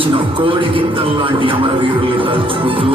మరణించిన కోడి గిత్తలు లాంటి అమరవీరుల్ని తలుచుకుంటూ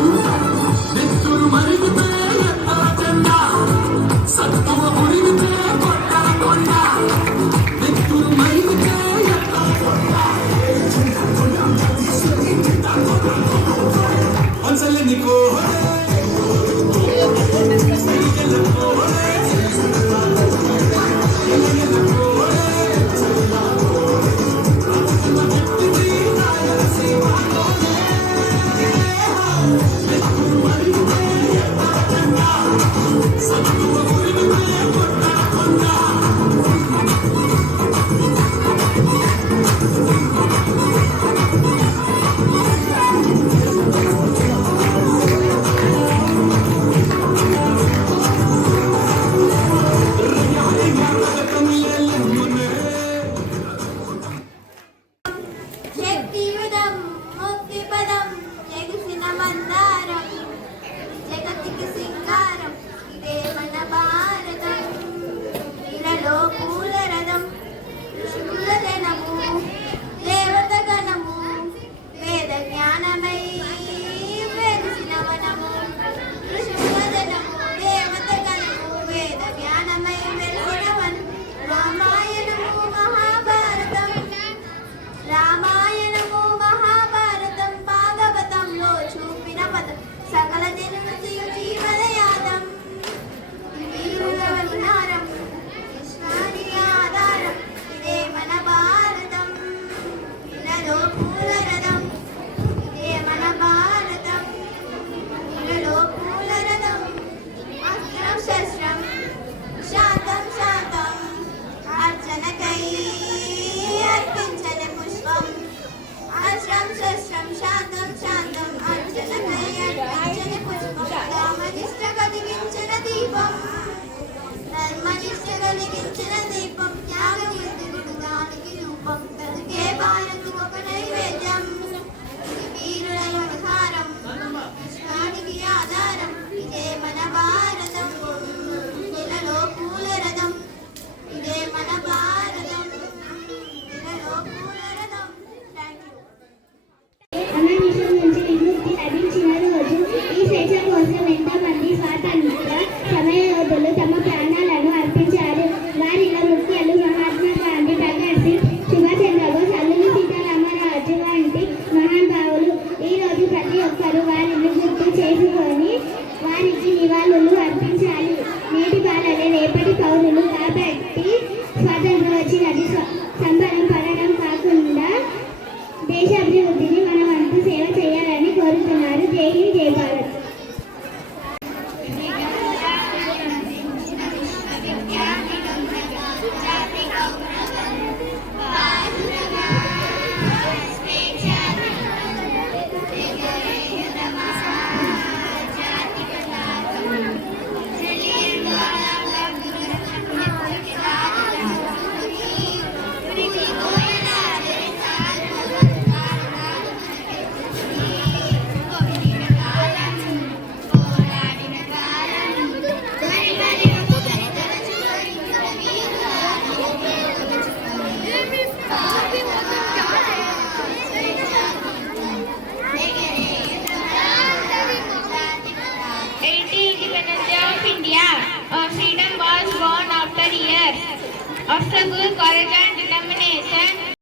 Of struggle, courage and determination,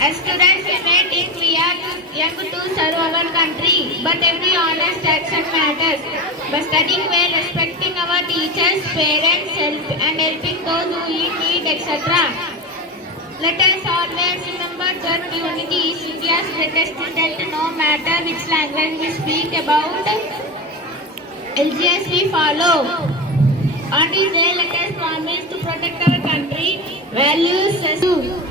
as students we may think we are young to serve our country, but every honest action matters. By studying well, respecting our teachers, parents, and helping those who need, etc. Let us always remember that unity is India's greatest strength, no matter which language we speak about. LGS we follow. On this day, let us promise to protect our country, values,